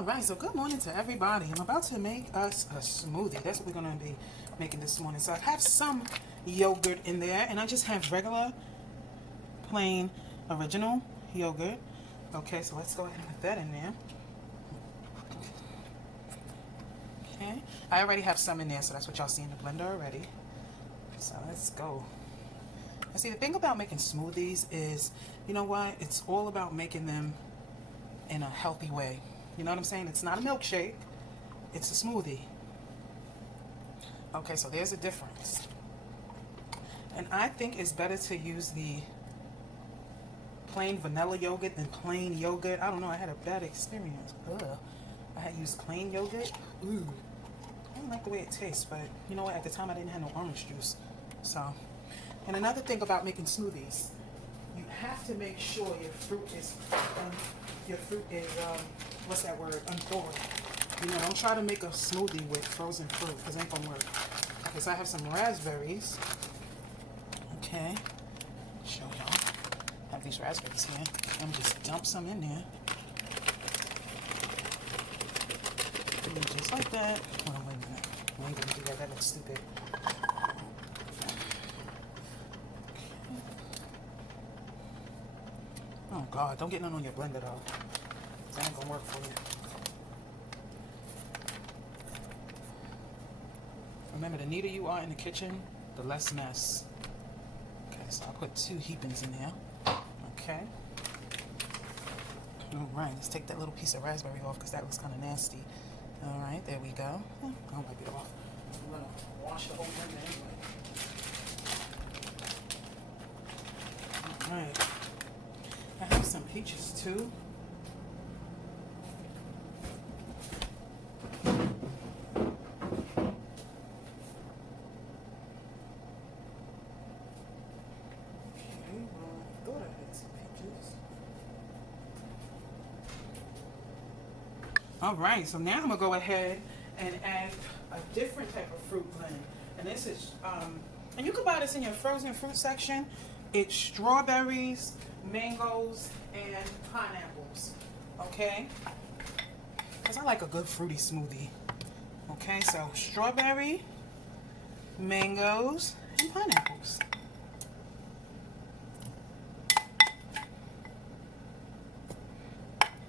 All right, so good morning to everybody. I'm about to make us a smoothie. That's what we're going to be making this morning. So I have some yogurt in there, and I just have regular, plain, original yogurt. Okay, so let's go ahead and put that in there. Okay, I already have some in there, so that's what y'all see in the blender already. So let's go. And see, the thing about making smoothies is, you know what? It's all about making them in a healthy way. You know what I'm saying? It's not a milkshake, it's a smoothie. Okay, so there's a difference. And I think it's better to use the plain vanilla yogurt than plain yogurt. I don't know, I had a bad experience. Ugh. I had used plain yogurt. Ooh. I don't like the way it tastes, but you know what? At the time I didn't have no orange juice. So, and another thing about making smoothies, you have to make sure your fruit is what's that word? Unthawed. You know, don't try to make a smoothie with frozen fruit because it ain't gonna work. Okay, so I have some raspberries. Okay, show y'all. I have these raspberries here. I'm gonna just dump some in there. And just like that. Oh, wait a minute. I ain't gonna do that. That looks stupid. Oh God, don't get none on your blender though. That ain't gonna work for you. Remember, the neater you are in the kitchen, the less mess. Okay, so I'll put 2 heapings in there. Okay. Alright, let's take that little piece of raspberry off because that looks kind of nasty. Alright, there we go. I'll wipe it off. I'm gonna wash the whole blender anyway. Alright. I have some peaches too. Alright, so now I'm going to go ahead and add a different type of fruit blend. And this is, and you can buy this in your frozen fruit section. It's strawberries, mangoes, and pineapples. Okay? Because I like a good fruity smoothie. Okay, so strawberry, mangoes, and pineapples.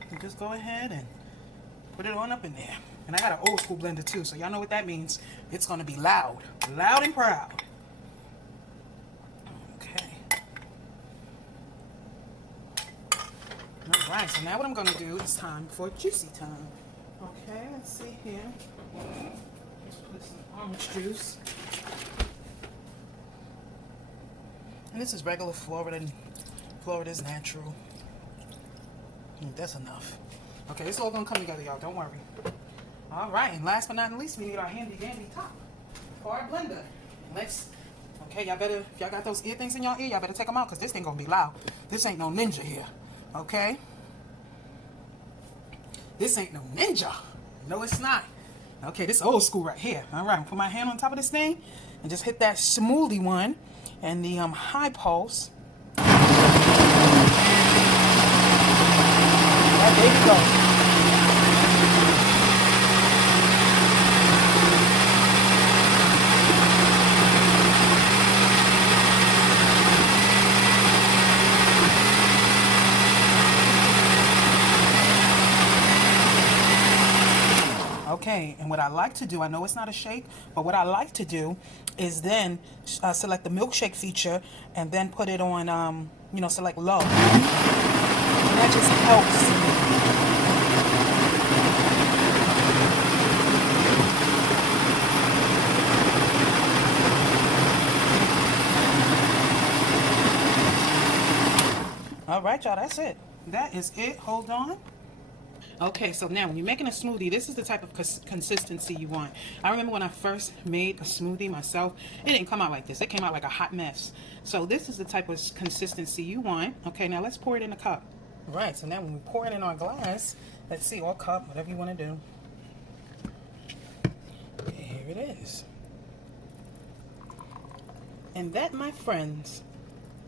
And just go ahead and put it on up in there. And I got an old school blender too, so y'all know what that means. It's going to be loud. Loud and proud. Okay. Alright, so now what I'm going to do is time for juicy time. Okay, let's see here. Let's put some orange juice. And this is regular Florida. Florida's natural. That's enough. Okay, it's all gonna come together, y'all. Don't worry. All right, and last but not least, we need our handy dandy top for our blender. Let's. Okay, y'all better. If y'all got those ear things in your ear, y'all better take them out because this thing gonna be loud. This ain't no ninja here. Okay. This ain't no ninja. No, it's not. Okay, this old school right here. All right, put my hand on top of this thing and just hit that smoothie one and the high pulse. There you go. Okay, and what I like to do, I know it's not a shake, but what I like to do is then select the milkshake feature and then put it on, select low. And that just helps. All right, y'all, that's it. That is it. Hold on. Okay, so now when you're making a smoothie, this is the type of consistency you want. I remember when I first made a smoothie myself, it didn't come out like this. It came out like a hot mess. So this is the type of consistency you want. Okay, now let's pour it in a cup. Right, so now when we pour it in our glass, let's see, or cup, whatever you want to do. Okay, here it is. And that, my friends,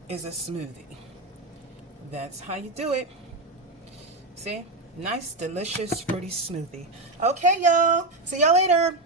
is a smoothie. That's how you do it. See? Nice, delicious, fruity smoothie. Okay, y'all. See y'all later.